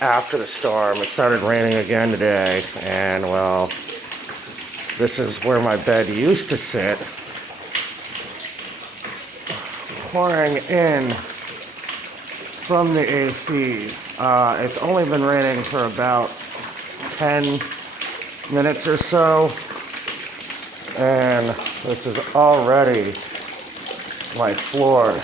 After the storm. It started raining again today, and well, this is where my bed used to sit. Pouring in from the AC. It's only been raining for about 10 minutes or so, and this is already my floor.